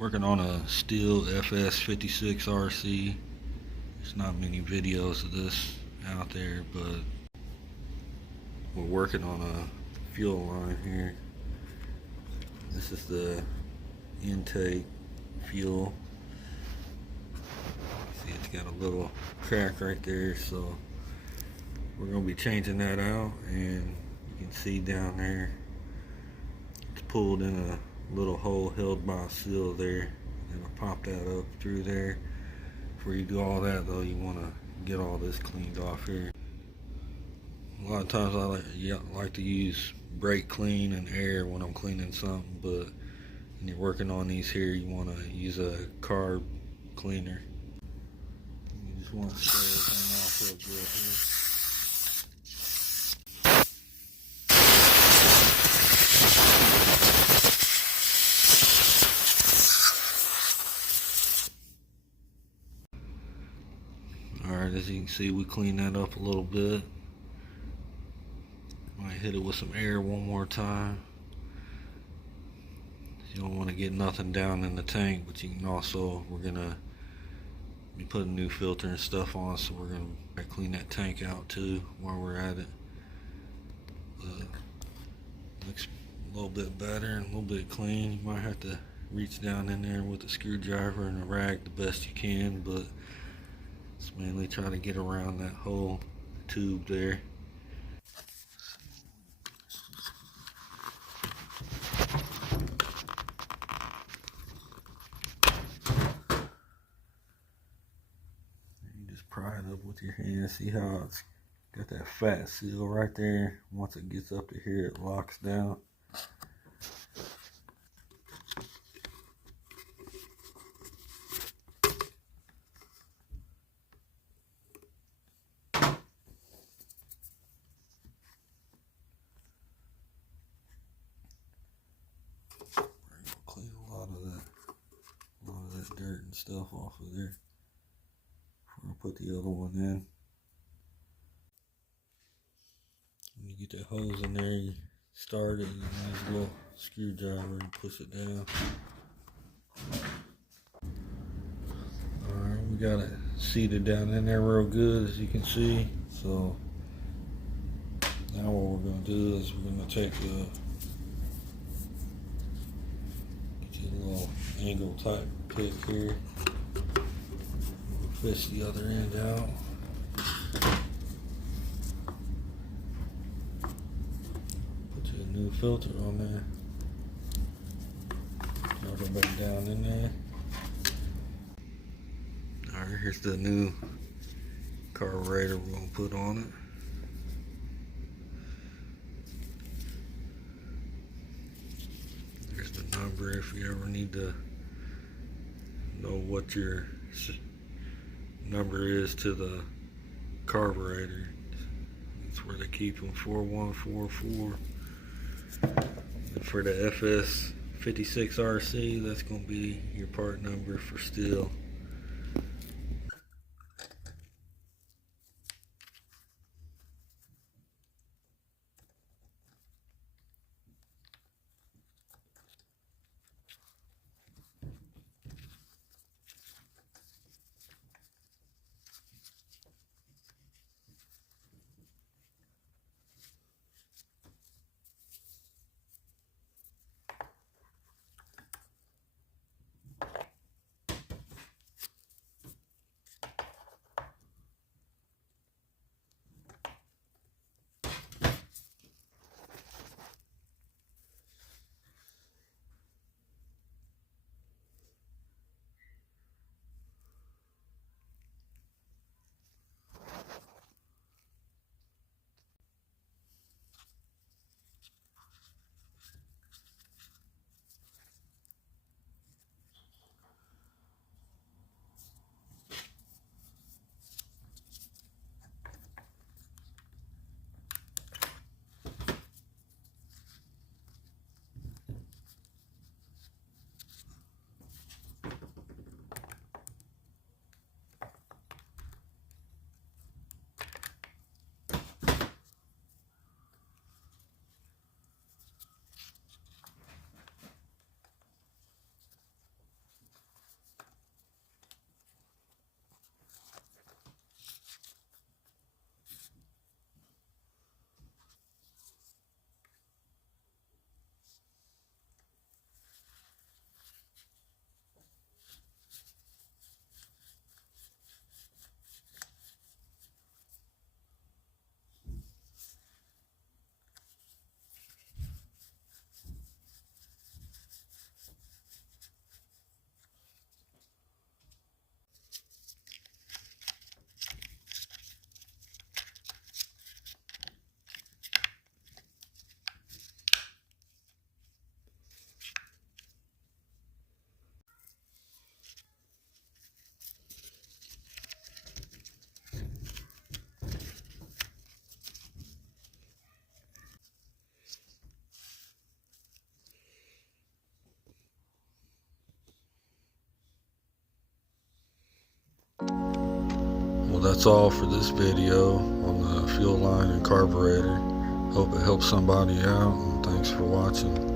Working on a STIHL FS56RC. There's not many videos of this out there, but we're working on a fuel line here. This is the intake fuel. See, it's got a little crack right there, so we're going to be changing that out. And you can see down there, it's pulled in a little hole held by a seal there, and I'll pop that up through there. Before you do all that though, you want to get all this cleaned off here. A lot of times I like to use brake clean and air when I'm cleaning something, but when you're working on these here, you want to use a carb cleaner. You just want to spray everything off real good here. Alright, as you can see, we clean that up a little bit. Might hit it with some air one more time. You don't want to get nothing down in the tank, but you can also, we're gonna be putting new filter and stuff on, so we're gonna clean that tank out too while we're at it. Looks a little bit better and a little bit clean. You might have to reach down in there with a screwdriver and a rag the best you can, but it's mainly trying to get around that whole tube there. You just pry it up with your hand. See how it's got that fat seal right there. Once it gets up to here, it locks down. Clean a lot of that dirt and stuff off of there before I put the other one in. When you get that hose in there, you start it, and you use a little screwdriver and push it down. Alright, we got it seated down in there real good, as you can see. So now what we're going to do is we're going to take the little angle type pick here, fish the other end out, put your new filter on there, drop it back down in there. Alright, here's the new carburetor we're going to put on it. There's the number if you ever need to know what your number is to the carburetor. That's where they keep them, 4144. And for the FS56RC, that's going to be your part number for STIHL. Well, that's all for this video on the fuel line and carburetor. Hope it helps somebody out, and thanks for watching.